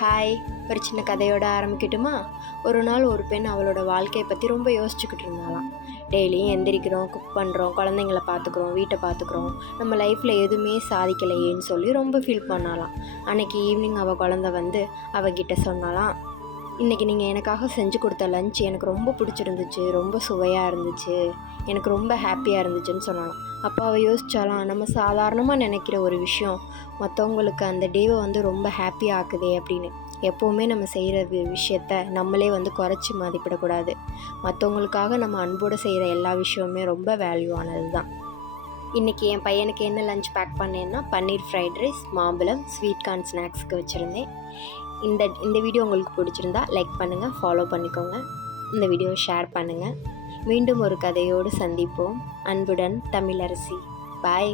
Hi, ஒரு சின்ன கதையோட ஆரம்பிக்கட்டுமா? ஒரு நாள் ஒரு பெண் அவளோட வாழ்க்கையை பற்றி ரொம்ப யோசிச்சுக்கிட்டு இருந்தாலாம். டெய்லியும் எந்திரிக்கிறோம், குக் பண்ணுறோம், குழந்தைங்கள பார்த்துக்குறோம், வீட்டை பார்த்துக்குறோம், நம்ம லைஃப்பில் எதுவுமே சாதிக்கலையேன்னு சொல்லி ரொம்ப ஃபீல் பண்ணாலாம். அன்றைக்கி ஈவினிங் அவள் குழந்த வந்து அவகிட்ட சொன்னாலாம், இன்றைக்கி நீங்கள் எனக்காக செஞ்சு கொடுத்த லஞ்ச் எனக்கு ரொம்ப பிடிச்சிருந்துச்சு, ரொம்ப சுவையாக இருந்துச்சு, எனக்கு ரொம்ப ஹாப்பியாக இருந்துச்சுன்னு சொன்னாலாம். அப்போ அவள் யோசிச்சாலாம், நம்ம சாதாரணமாக நினைக்கிற ஒரு விஷயம் மற்றவங்களுக்கு அந்த டேவை வந்து ரொம்ப ஹாப்பியாக ஆக்குதே அப்படின்னு. எப்போவுமே நம்ம செய்கிற விஷயத்த நம்மளே வந்து குறைச்சி மதிப்பிடக்கூடாது. மற்றவங்களுக்காக நம்ம அன்போடு செய்கிற எல்லா விஷயமுமே ரொம்ப வேல்யூவானது தான். இன்றைக்கி என் பையனுக்கு என்ன லஞ்ச் பேக் பண்ணேன்னா, பன்னீர் ஃப்ரைட் ரைஸ், மாம்பழம், ஸ்வீட் கார்ன் ஸ்நாக்ஸ்க்கு வச்சுருந்தேன். இந்த வீடியோ உங்களுக்கு பிடிச்சிருந்தா லைக் பண்ணுங்கள், ஃபாலோ பண்ணிக்கோங்க, இந்த வீடியோவை ஷேர் பண்ணுங்கள். மீண்டும் ஒரு கதையோடு சந்திப்போம். அன்புடன் தமிழரசி. பாய்.